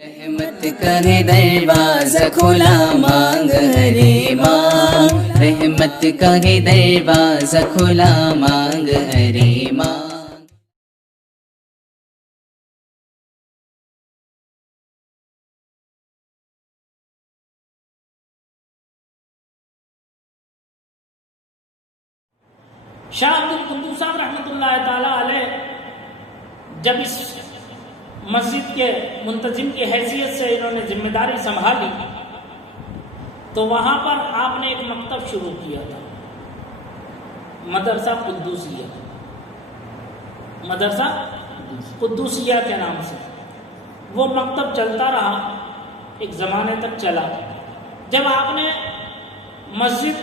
رحمت کا ہے دروازہ کھلا مانگ ہری ماں، رحمت کا ہے دروازہ کھلا مانگ ہری ماں۔ شاہ عبد القدوس صاحب رحمۃ اللہ تعالیٰ علیہ جب اس مسجد کے منتظم کی حیثیت سے انہوں نے ذمہ داری سنبھالی تو وہاں پر آپ نے ایک مکتب شروع کیا تھا، مدرسہ قدوسیہ، مدرسہ قدوسیہ کے نام سے۔ وہ مکتب چلتا رہا، ایک زمانے تک چلا۔ جب آپ نے مسجد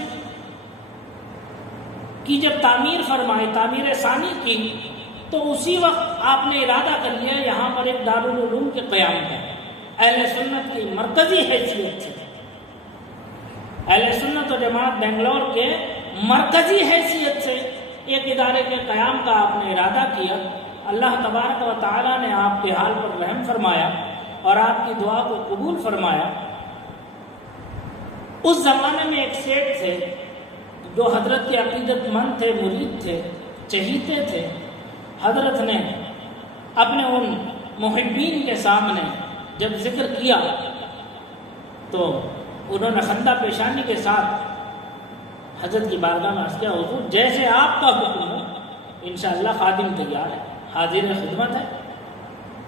کی جب تعمیر فرمائی، تعمیر ثانی کی، تو اسی وقت آپ نے ارادہ کر لیا یہاں پر ایک دارالعلوم کے قیام کا، اہل سنت کی مرکزی حیثیت سے، اہل سنت و جماعت بنگلور کے مرکزی حیثیت سے ایک ادارے کے قیام کا آپ نے ارادہ کیا۔ اللہ تبارک و تعالی نے آپ کے حال پر رحم فرمایا اور آپ کی دعا کو قبول فرمایا۔ اس زمانے میں ایک سیٹ تھے جو حضرت کے عقیدت مند تھے، مرید تھے، چہیتے تھے۔ حضرت نے اپنے ان محبین کے سامنے جب ذکر کیا تو انہوں نے خندہ پیشانی کے ساتھ حضرت کی بارگاہ میں عرض کیا، حضور جیسے آپ کا حکم ہو انشاءاللہ خادم تیار ہے، حاضر خدمت ہے۔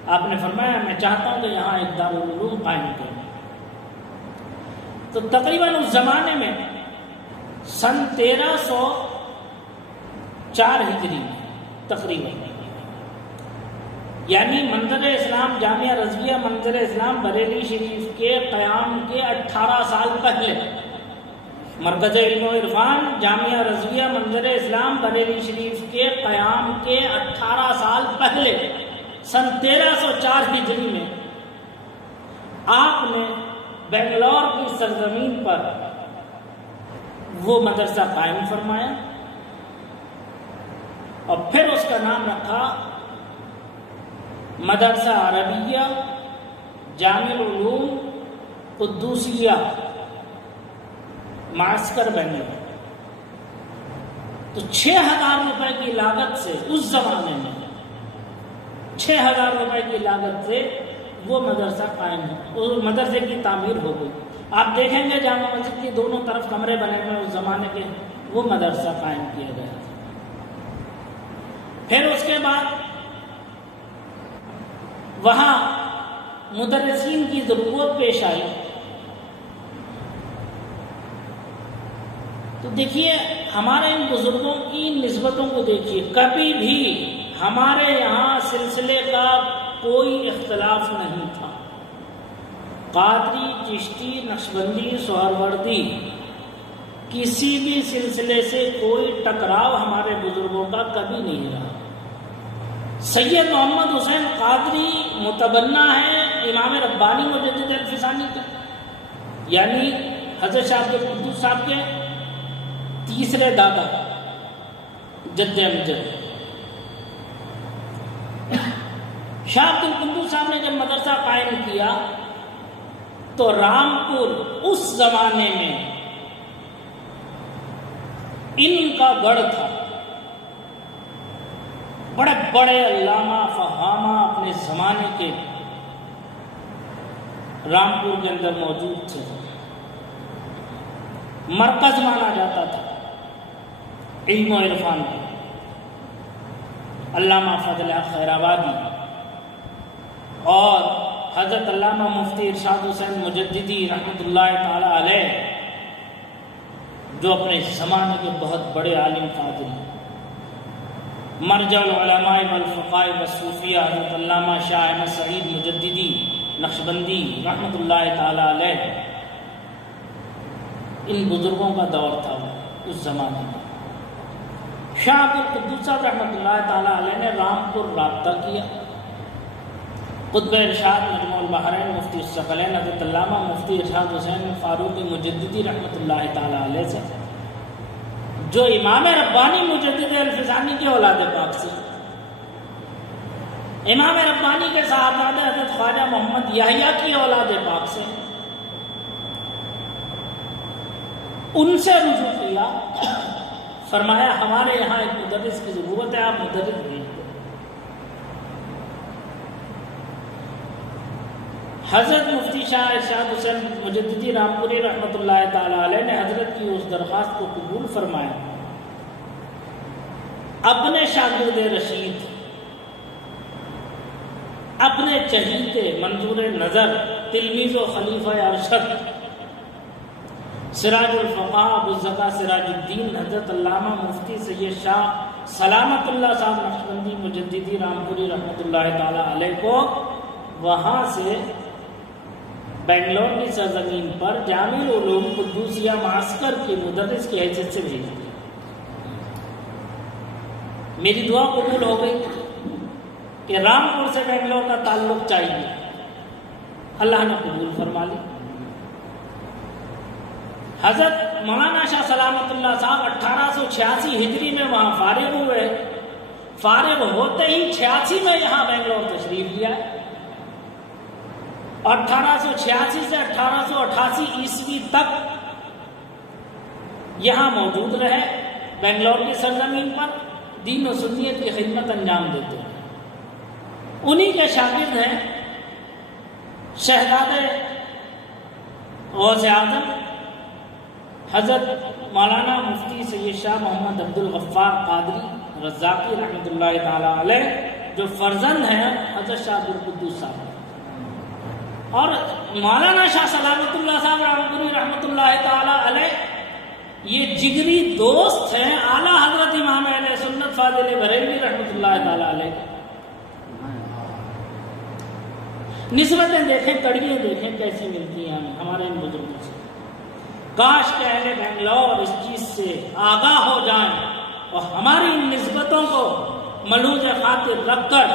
آپ نے فرمایا میں چاہتا ہوں کہ یہاں ایک دارالعلوم قائم کریں۔ تو تقریباً اس زمانے میں سن 1304 ہجری میں تقریباً، یعنی منظر اسلام جامعہ رضویہ منظر اسلام بریلی شریف کے قیام کے 18 سال پہلے، مرکز علم و عرفان جامعہ رضویہ منظر اسلام بریلی شریف کے قیام کے 18 سال پہلے سن 1304 ہجری میں آپ نے بنگلور کی سرزمین پر وہ مدرسہ قائم فرمایا اور پھر اس کا نام رکھا مدرسہ عربیہ جامع العلوم قدوسیہ معسکر بنگلور۔ تو 6,000 روپے کی لاگت سے اس زمانے میں 6,000 روپے کی لاگت سے وہ مدرسہ قائم ہو، اس مدرسے کی تعمیر ہو گئی۔ آپ دیکھیں گے جامع مسجد کی دونوں طرف کمرے بنے ہوئے اس زمانے کے، وہ مدرسہ قائم کیا گیا تھا۔ پھر اس کے بعد وہاں مدرسین کی ضرورت پیش آئی۔ تو دیکھیے ہمارے ان بزرگوں کی نسبتوں کو دیکھیے، کبھی بھی ہمارے یہاں سلسلے کا کوئی اختلاف نہیں تھا۔ قادری، چشتی، نقشبندی، سہروردی، کسی بھی سلسلے سے کوئی ٹکراؤ ہمارے بزرگوں کا کبھی نہیں رہا۔ سید محمد حسین قادری متبنہ ہے امام ربانی مجدد الفسانی کے، یعنی حضرت شاہ عبد القدوس صاحب کے تیسرے دادا، جد امجد۔ شاہ عبد القدوس صاحب نے جب مدرسہ قائم کیا تو رامپور اس زمانے میں ان کا گڑھ تھا۔ بڑے بڑے علامہ فہامہ اپنے زمانے کے رامپور کے اندر موجود تھے، مرکز مانا جاتا تھا علم و عرفان کا۔ علامہ فضل خیر آبادی اور حضرت علامہ مفتی ارشاد حسین مجددی رحمۃ اللہ تعالی علیہ، جو اپنے زمانے کے بہت بڑے عالم فاضل ہیں۔ مرجع العلماء والفقہاء والصوفیہ حضرت علامہ شاہ احمد سعید مجددی نقشبندی رحمۃ اللہ تعالی علیہ، ان بزرگوں کا دور تھا اس زمانے میں۔ شاہ عبد القدوس صاحب رحمۃ اللہ تعالی علیہ نے رامپور رابطہ کیا، قطب ارشاد مجموع البحرین مفتی الثقلین حضرت علامہ مفتی ارشاد حسین فاروقی مجددی رحمۃ اللہ تعالی علیہ سے، جو امام ربانی مجدد الفسانی کے اولاد پاک سے، امام ربانی کے صاحبزادے حضرت خواجہ محمد یحییٰ کی اولاد پاک سے، ان سے رجوع کیا، فرمایا ہمارے یہاں ایک مدرس کی ضرورت ہے، آپ مدرس بھیج دیں۔ حضرت مفتی شاہ ارشاد حسین مجددی رامپوری رحمۃ اللہ تعالی علیہ نے حضرت کی اس درخواست کو قبول فرمایا، اپنے شاگرد رشید، اپنے چہیتے منظور نظر تلمیذ و خلیفہ ارشد سراج الفقہ ابو الزکا سراج الدین حضرت علامہ مفتی سید شاہ سلامت اللہ صاحب نقشبندی مجددی رامپوری رحمۃ اللہ تعالی علیہ کو وہاں سے بنگلور کی سرزمین پر جامع العلوم قدوسیہ معسکر کے مدرس کی حیثیت سے بھیج دیا۔ میری دعا قبول ہو گئی کہ رامپور سے بنگلور کا تعلق چاہیے، اللہ نے قبول فرما لی۔ حضرت مولانا شاہ سلامت اللہ صاحب 1886 ہجری میں وہاں فارغ ہوئے، فارغ ہوتے ہی 86 میں یہاں بنگلور تشریف لیا، اور 1886 سے 1888 عیسوی تک یہاں موجود رہے، بنگلور کی سرزمین پر دین و سنیت کی خدمت انجام دیتے ہیں۔ انہی کے شاگرد ہیں شہزادے غوث اعظم حضرت مولانا مفتی سید شاہ محمد عبدالغفار قادری رزاقی رحمۃ اللہ تعالی علیہ، جو فرزند ہیں حضرت شاہ عبدالقدوس صاحب، اور مولانا شاہ سلامت اللہ صاحب رامپوری رحمۃ اللہ تعالی علیہ یہ جگری دوست ہیں اعلیٰ حضرت امام اہل سنت فاضل بریلوی رحمۃ اللہ تعالی علیہ۔ نسبتیں دیکھیں، کڑیاں دیکھیں کیسی ملتی ہیں ہمارے ان بزرگوں سے۔ کاش کہ اہل بنگلور اس چیز سے آگاہ ہو جائیں اور ہماری ان نسبتوں کو ملحوظ خاطر رکھ کر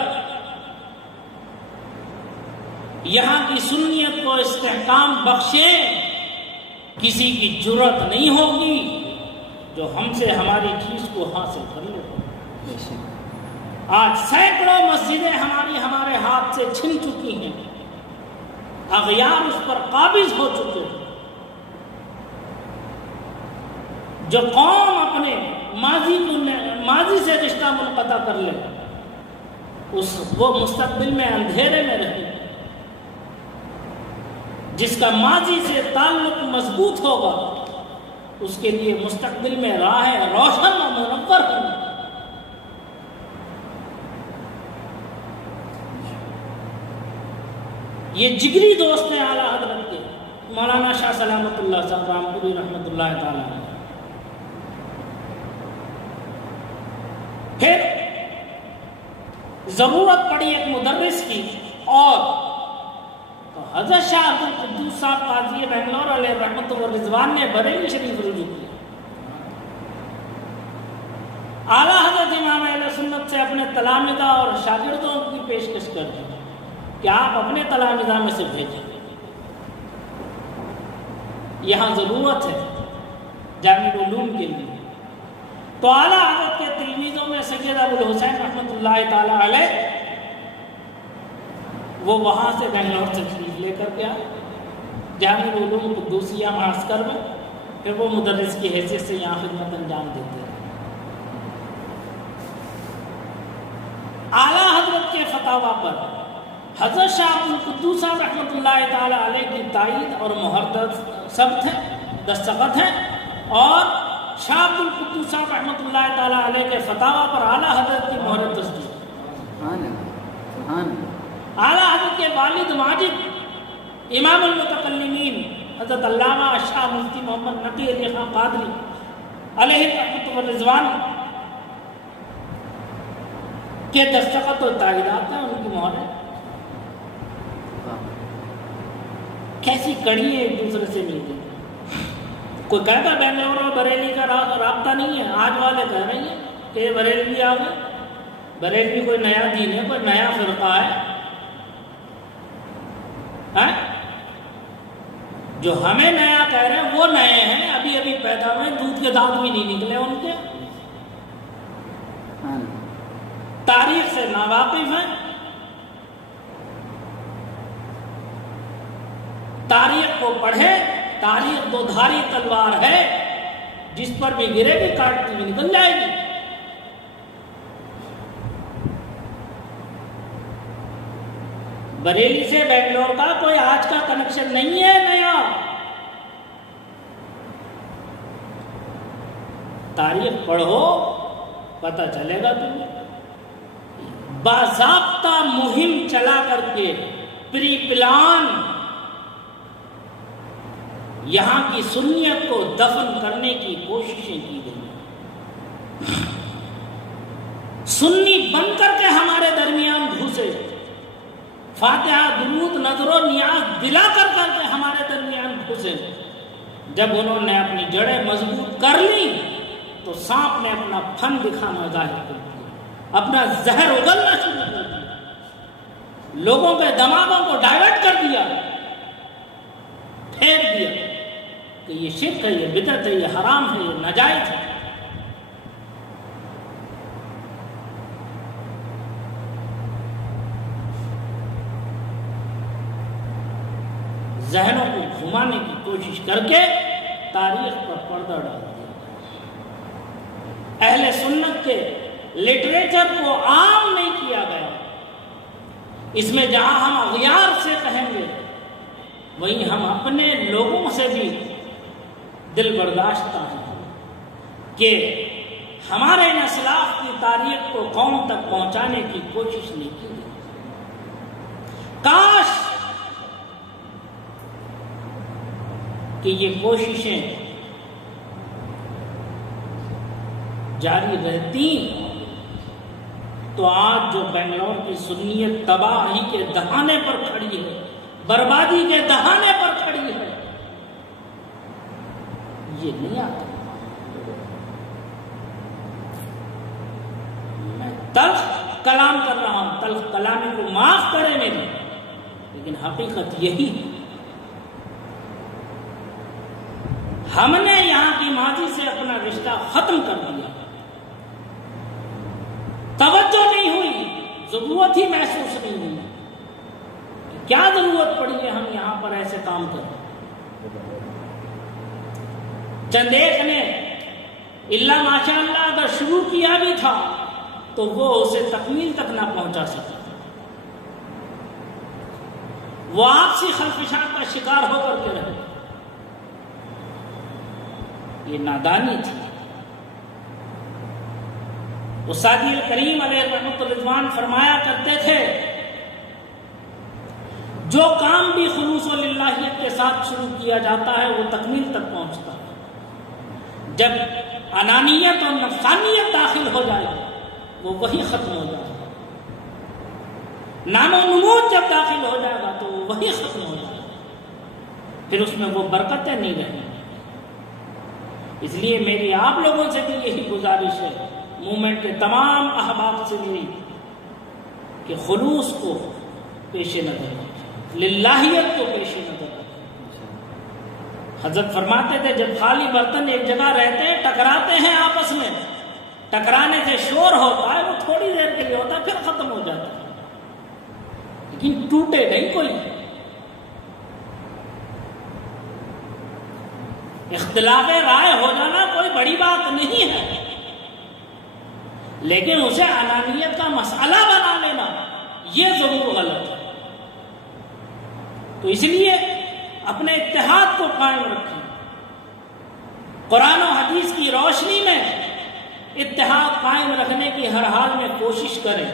یہاں کی سنیت کو استحکام بخشیں۔ کسی کی جرت نہیں ہوگی جو ہم سے ہماری چیز کو حاصل کر لے۔ آج سینکڑوں مسجدیں ہمارے ہاتھ سے چھن چکی ہیں، اغیار اس پر قابض ہو چکے ہیں۔ جو قوم اپنے ماضی سے رشتہ منقطع کر لے وہ مستقبل میں اندھیرے میں رہے، جس کا ماضی سے تعلق مضبوط ہوگا اس کے لیے مستقبل میں راہ روشن و منور ہوگی۔ یہ جگری دوست ہیں اعلیٰ حضرت کے مولانا شاہ سلامت اللہ صاحب رامپوری رحمۃ اللہ تعالی علیہ۔ پھر ضرورت پڑی ایک مدرس کی، اور تو حضرت شاہ عبدالقدوس صاحب قاضی بنگلور علیہ رحمت و رضوان نے بریلی شریف رجوع کیا، اعلیٰ حضرت امام اہل سنت سے اپنے تلامذہ اور شاگردوں کی پیشکش کر دی کہ آپ اپنے تلامذہ میں سے بھیجیں، یہاں ضرورت ہے جامع العلوم کے لیے۔ تو اعلیٰ حضرت کے تلمیذوں میں سید ابو الحسین رحمۃ اللہ تعالی علیہ وہ وہاں سے بنگلور سے تشریف لے کر گیا جامع العلوم قدوسیہ معسکر میں، پھر وہ مدرس کی حیثیت سے یہاں خدمت انجام دیتے ہیں۔ اعلیٰ حضرت کے فتاویٰ پر حضرت شاہ عبدالقدوس صاحب رحمۃ اللہ تعالی علیہ کی تائید اور مہر ثبت ہے، دستخط ہے، اور شاہ عبدالقدوس صاحب رحمۃ اللہ تعالی علیہ کے فتاویٰ پر اعلیٰ حضرت کی مہر تصدیق۔ اعلیٰ حضرت کے والد ماجد امام المتکلمین حضرت علامہ شاہ مفتی محمد نقی علی خان قادری علیہ رحمۃ و رضوان کے دستخط و تائیدات ہیں، ان کی مہر ہے۔ کیسی کڑی ایک دوسرے سے ملتی ہیں۔ کوئی کہتا ہے بنگلور اور بریلی کا رابطہ نہیں ہے، آج والے کہہ رہے ہیں کہ یہ بریلوی آ گئے، بریلوی کوئی نیا دین ہے، کوئی نیا فرقہ ہے۔ جو ہمیں نیا کہہ رہے ہیں وہ نئے ہیں، ابھی ابھی پیدا ہوئے، دودھ کے دانت بھی نہیں نکلے ان کے، تاریخ سے ناواقف ہیں، تاریخ کو پڑھے، تاریخ دو دھاری تلوار ہے، جس پر بھی گرے گی کاٹتی ہوئی نکل جائے گی۔ بریلی سے بنگلور کا کوئی آج کا کنیکشن نہیں ہے نیا، تاریخ پڑھو پتہ چلے گا تمہیں۔ باضابطہ مہم چلا کر کے پری پلان یہاں کی سنیت کو دفن کرنے کی کوششیں کی گئی، سنی بن کر کے ہمارے درمیان گھسے، فاتحہ درود نظر و نیاز دلا کر کے ہمارے درمیان گھسے۔ جب انہوں نے اپنی جڑیں مضبوط کر لی تو سانپ نے اپنا پھن دکھانا ظاہر کر دیا، اپنا زہر اگلنا شروع کر دیا، لوگوں کے دماغوں کو ڈائیورٹ کر دیا، پھیر دیا کہ یہ شرک ہے، یہ بدعت ہے، یہ حرام ہے، یہ ناجائز ہے۔ ذہنوں کو گھمانے کی کوشش کر کے تاریخ پر پردہ ڈال دیا۔ اہل سنت کے لٹریچر کو عام نہیں کیا گیا، اس میں جہاں ہم اغیار سے کہیں گے وہیں ہم اپنے لوگوں سے بھی دل برداشتہ ہیں کہ ہمارے ان اسلاف کی تاریخ کو قوم تک پہنچانے کی کوشش نہیں کی۔ کاش کہ یہ کوششیں جاری رہتی تو آج جو بنگلور کی سنیت تباہی کے دہانے پر کھڑی ہے، بربادی کے دہانے پر کھڑی ہے، یہ نہیں آتا۔ میں تلخ کلام کر رہا ہوں، تلخ کلامی کو معاف کرے میری، لیکن حقیقت یہی ہے۔ ہم نے یہاں کی ماضی سے اپنا رشتہ ختم کر دیا، توجہ نہیں ہوئی، ضرورت ہی محسوس نہیں ہوئی۔ کیا ضرورت پڑی ہے ہم یہاں پر ایسے کام کریں؟ چند ایک نے اللہ ماشاء اللہ اگر شروع کیا بھی تھا تو وہ اسے تکمیل تک نہ پہنچا سکا، وہ آپسی خلفشات کا شکار ہو کر کے رہے۔ یہ نادانی تھی۔ استادی کریم علیہ رحمۃ الرضوان فرمایا کرتے تھے، جو کام بھی خلوص و للہیت کے ساتھ شروع کیا جاتا ہے وہ تکمیل تک پہنچتا ہے، جب انانیت اور نفسانیت داخل ہو جائے وہ وہی ختم ہو جائے گا، نام و نمود جب داخل ہو جائے گا تو وہ وہی ختم ہو جائے گا، پھر اس میں وہ برکتیں نہیں رہیں گی۔ اس لیے میری آپ لوگوں سے بھی یہی گزارش ہے، موومنٹ کے تمام احباب سے بھی، کہ خلوص کو پیش نظر رکھیں، للہیت کو پیش نظر رکھیں۔ حضرت فرماتے تھے جب خالی برتن ایک جگہ رہتے ہیں ٹکراتے ہیں آپس میں، ٹکرانے سے شور ہوتا ہے، وہ تھوڑی دیر کے لیے ہوتا ہے پھر ختم ہو جاتا ہے، لیکن ٹوٹے نہیں کوئی۔ اختلاف رائے ہو جانا کوئی بڑی بات نہیں ہے، لیکن اسے انانیت کا مسئلہ بنا لینا یہ ضرور غلط ہے۔ تو اس لیے اپنے اتحاد کو قائم رکھیں، قرآن و حدیث کی روشنی میں اتحاد قائم رکھنے کی ہر حال میں کوشش کریں،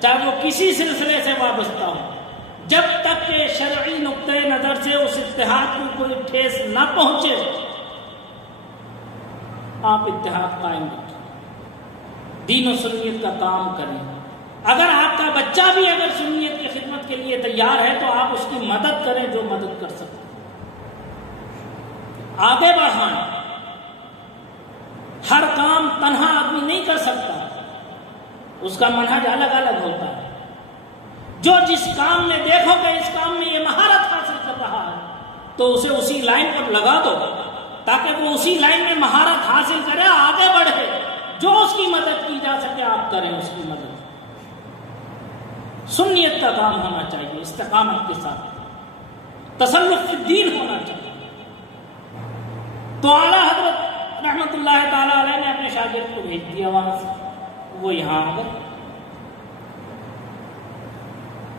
چاہے وہ کسی سلسلے سے وابستہ ہو، جب تک کہ شرعی نقطۂ نظر سے اس اتحاد کو کوئی ٹھیس نہ پہنچے آپ اتحاد قائم رکھیں، دین و سنیت کا کام کریں۔ اگر آپ کا بچہ بھی اگر سنیت کی خدمت کے لیے تیار ہے تو آپ اس کی مدد کریں، جو مدد کر سکتے آگے بڑھائیں۔ ہر کام تنہا آدمی نہیں کر سکتا، اس کا منہج الگ الگ ہوتا ہے۔ جو جس کام میں دیکھو کہ اس کام میں یہ مہارت حاصل کر رہا ہے تو اسے اسی لائن پر لگا دو، تاکہ وہ اسی لائن میں مہارت حاصل کرے، آگے بڑھے۔ جو اس کی مدد کی جا سکے آپ کریں اس کی مدد۔ سنیت کا کام ہونا چاہیے استقامت کے ساتھ، تسلف دین ہونا چاہیے. تو اعلیٰ حضرت رحمت اللہ تعالیٰ علیہ نے اپنے شاگرد کو بھیج دیا وہاں سے. وہ یہاں آ گئے.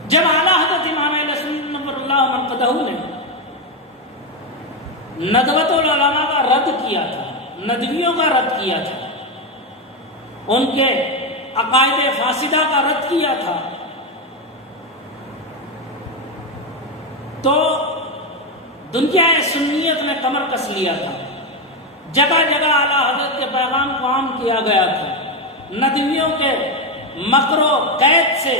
جب اعلیٰ حضرت امام اہل سنت نور اللہ مرقدہ نے ندوۃ العلماء کا رد کیا تھا، ندویوں کا رد کیا تھا، ان کے عقائد فاسدہ کا رد کیا تھا، تو دنیا سنیت نے کمر کس لیا تھا. جگہ جگہ اعلیٰ حضرت کے پیغام کو عام کیا گیا تھا. ندویوں کے مکر و قید سے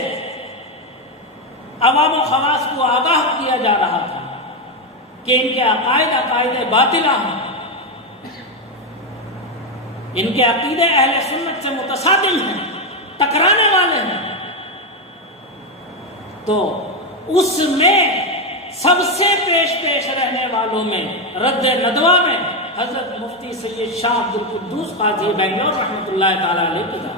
عوام و خواص کو آگاہ کیا جا رہا تھا کہ ان کے عقائد باطلہ ہیں، ان کے عقیدے اہل سنت سے متصادم ہیں، ٹکرانے والے ہیں. تو اس میں سب سے پیش رہنے والوں میں رد ندوہ میں حضرت مفتی سید شاہ عبد القدوس قاضی بنگلور رحمۃ اللہ تعالیٰ علیہ کی طرح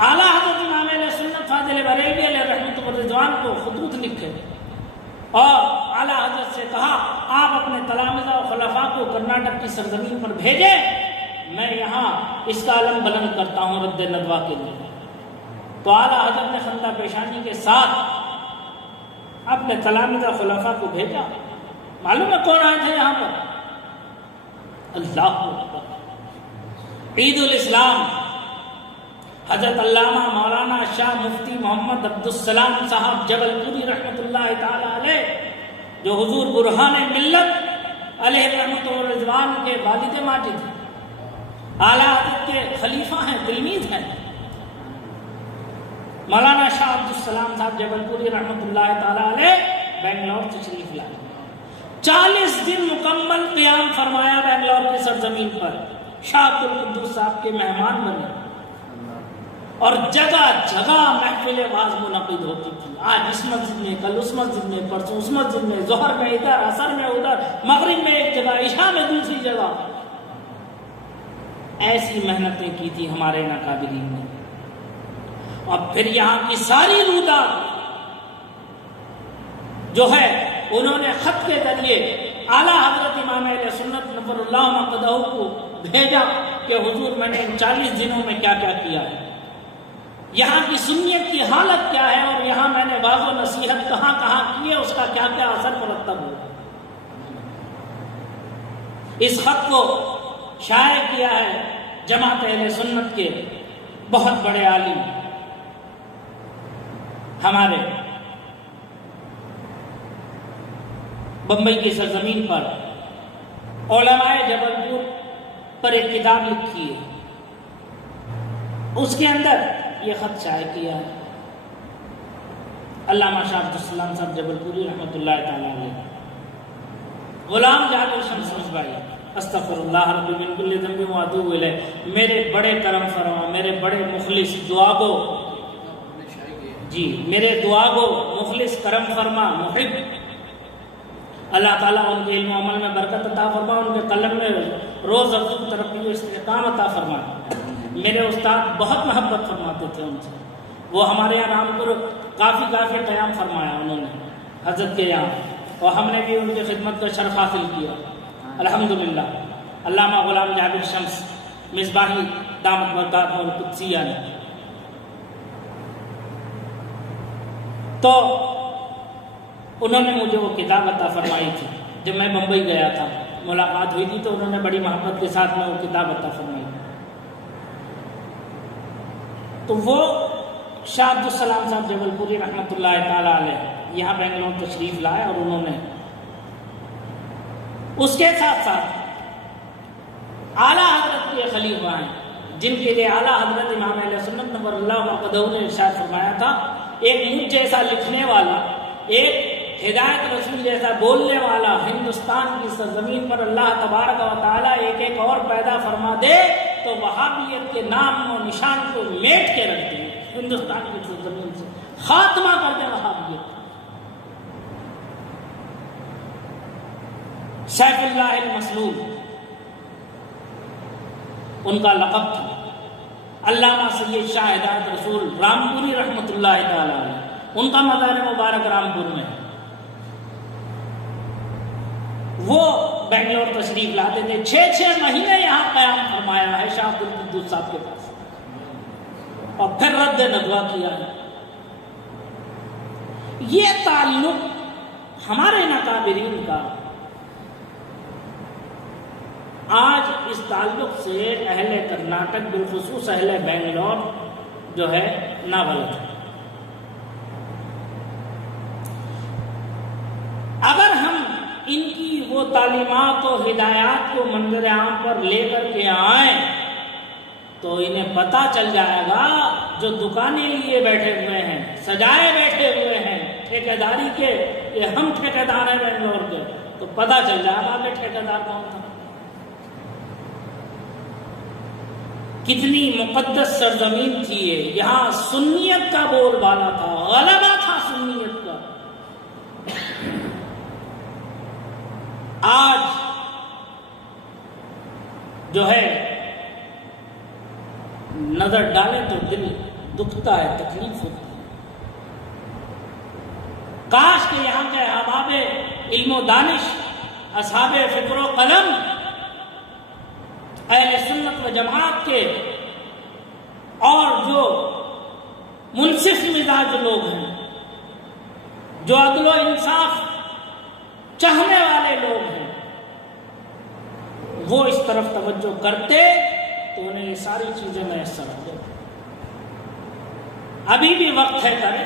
اعلیٰ حضرت امام اہل سنت فاضل بریلوی علیہ رحمۃ الرضوان کو خطوط لکھے اور اعلیٰ حضرت سے کہا آپ اپنے تلامذہ و خلفاء کو کرناٹک کی سرزمین پر بھیجیں، میں یہاں اس کا علم بلند کرتا ہوں رد ندوہ کے لیے. تو اعلیٰ حضرت نے خندہ پیشانی کے ساتھ اپنے تلامذہ خلفاء کو بھیجا. معلوم ہے کون آئے تھے یہاں پر؟ اللہ اکبر. عید الاسلام حضرت علامہ مولانا شاہ مفتی محمد عبدالسلام صاحب جبل پوری رحمۃ اللہ تعالی علیہ، جو حضور برہان ملت علیہ رحمۃ الرضوان کے والد ماجد ہیں، اعلیٰ حضرت کے خلیفہ ہیں، تلمید ہیں. مولانا شاہ عبدالسلام صاحب جبل پوری رحمۃ اللہ تعالی علیہ بنگلور تشریف لائے. 40 دن مکمل قیام فرمایا بنگلور کی سرزمین پر. شاہ عبد القدوس صاحب کے مہمان بنے اور جگہ جگہ محفل واعظ منعقد ہوتی تھی. آج اس مسجد میں، کل اس مسجد میں، پرسوں اس مسجد میں، ظہر میں ادھر، عصر میں ادھر، مغرب میں ایک جگہ، عشاء میں دوسری جگہ. ایسی محنتیں کی تھی ہمارے اکابرین نے. اور پھر یہاں کی ساری رودات جو ہے انہوں نے خط کے ذریعے اعلیٰ حضرت امام اہل سنت نور اللہ مرقدہ کو بھیجا کہ حضور میں نے ان 40 دنوں میں کیا کیا کیا ہے، یہاں کی سنیت کی حالت کیا ہے، اور یہاں میں نے واضح و نصیحت کہاں کہاں کی ہے، اس کا کیا کیا اثر مرتب ہوا. اس خط کو شائع کیا ہے جماعت اہل سنت کے بہت بڑے عالم ہمارے بمبئی کی سرزمین پر علماء جبل پور پر ایک کتاب لکھی ہے، اس کے اندر یہ خط شائع کیا ہے. علامہ شاہ عبدالسلام صاحب جبل پوری رحمۃ اللہ تعالی علیہ. غلام جابر شمس مصباحی استغفر اللہ ربی من کل ذنب واتوب الیہ. میرے بڑے کرم فرما، میرے بڑے مخلص دعا گو، جی میرے دعا گو مخلص کرم فرما محب، اللہ تعالیٰ ان کے علم و عمل میں برکت عطا فرما، ان کے قلم میں روز افزوں ترقی و استحکام عطا فرما. میرے استاد بہت محبت فرماتے تھے ان سے. وہ ہمارے یہاں رامپور کافی قیام فرمایا انہوں نے حضرت کے یہاں، اور ہم نے بھی ان کی خدمت کا شرف حاصل کیا الحمدللہ. علامہ غلام جابر شمس مصباحی دامت برکاتہ القدسیہ نے تو انہوں نے مجھے وہ کتاب عطا فرمائی تھی. جب میں بمبئی گیا تھا ملاقات ہوئی تھی تو انہوں نے بڑی محبت کے ساتھ میں وہ کتاب عطا فرمائی. تو وہ شاہ عبدالسلام صاحب جبل پوری رحمۃ اللہ تعالی علیہ یہاں بنگلور تشریف لائے، اور انہوں نے اس کے ساتھ ساتھ اعلیٰ حضرت کے خلیفہ ہیں جن کے لیے اعلیٰ حضرت امام اہل سنت نور اللہ مرقدہ نے ارشاد فرمایا تھا، ایک مجھ جیسا لکھنے والا، ایک ہدایت رسول جیسا بولنے والا ہندوستان کی سرزمین پر اللہ تبارک و تعالیٰ ایک ایک اور پیدا فرما دے تو وہابیت کے نام و نشان کو میٹ کے رکھ دیں، ہندوستان کی سرزمین سے خاتمہ کر دیں وہابیت. سیف اللہ المسلول ان کا لقب تھا. علامہ سید شاہ ہدایت رسول رامپوری رحمۃ اللہ تعالی علیہ، ان کا مزار مبارک رامپور میں ہے. وہ بنگلور تشریف لاتے تھے، 6 مہینے یہاں قیام فرمایا ہے شاہ عبد القدوس صاحب کے پاس، اور پھر رد ندوہ کیا ہے۔ یہ تعلق ہمارے ناقابرین کا آج اس تعلق سے اہل کرناٹک بالخصوص اہل بنگلور جو ہے نابلد ہے۔ اگر ہم ان کی وہ تعلیمات و ہدایات کو منظر عام پر لے کر کے آئیں تو انہیں پتہ چل جائے گا، جو دکانیں لیے بیٹھے ہوئے ہیں، سجائے بیٹھے ہوئے ہیں ٹھیکیداری کے، یہ ہم ٹھیکیدار ہیں بنگلور کے، تو پتہ چل جائے گا کہ ٹھیکیدار کون تھا۔ کتنی مقدس سرزمین تھی یہ، یہاں سنیت کا بول بالا تھا، غلبہ تھا سنیت کا۔ آج جو ہے نظر ڈالیں تو دل دکھتا ہے، تکلیف ہوتی ہے۔ کاش کہ یہاں کے احباب علم و دانش، اصحاب فکر و قلم، اہل سنت و جماعت کے اور جو منصف مزاج لوگ ہیں، جو عدل و انصاف چاہنے والے لوگ ہیں، وہ اس طرف توجہ کرتے تو انہیں یہ ساری چیزیں میسر ہو جاتی۔ ابھی بھی وقت ہے، کرے،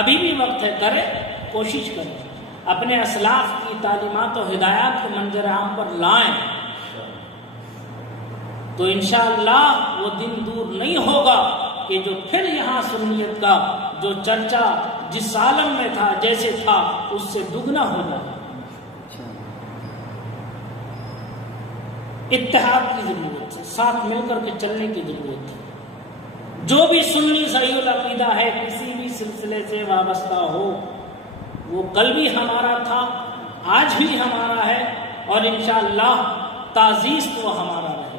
ابھی بھی وقت ہے، کرے، کوشش کریں، اپنے اسلاف کی تعلیمات و ہدایات کو منظر عام پر لائیں، تو انشاءاللہ وہ دن دور نہیں ہوگا کہ جو پھر یہاں سنیت کا جو چرچا جس عالم میں تھا، جیسے تھا، اس سے دگنا ہو جائے۔ اتحاد کی ضرورت ہے، ساتھ مل کر کے چلنے کی ضرورت ہے۔ جو بھی سنی صحیح العقیدہ ہے، کسی بھی سلسلے سے وابستہ ہو، وہ کل بھی ہمارا تھا، آج بھی ہمارا ہے، اور انشاءاللہ تعزیز تو ہمارا ہے۔